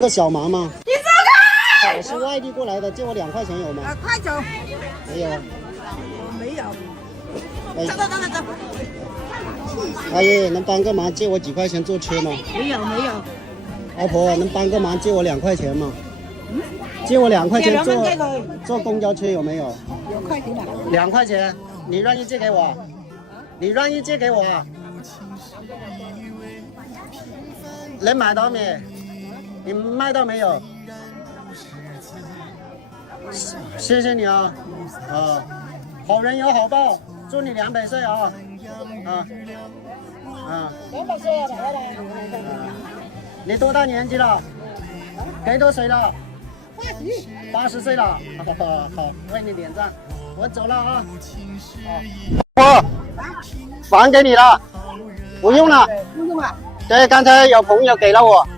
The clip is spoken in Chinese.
个小忙吗？你走开！我是外地过来的，借我2块钱有吗？快走！没有。我没有。哎走。阿姨，能帮个忙借我几块钱坐车吗？没有。老婆，能帮个忙借我2块钱吗？借我2块钱坐公交车有没有？有快点来。2块钱，你愿意借给我？你愿意借给我啊？能买到没？你卖到没有？谢谢你啊！啊，好人有好报，祝你200岁啊！200岁了，老板。你多大年纪了？几多岁了？80岁了。好，为你点赞。我走了啊。我还给你了，不用了。不用了。对，刚才有朋友给了我。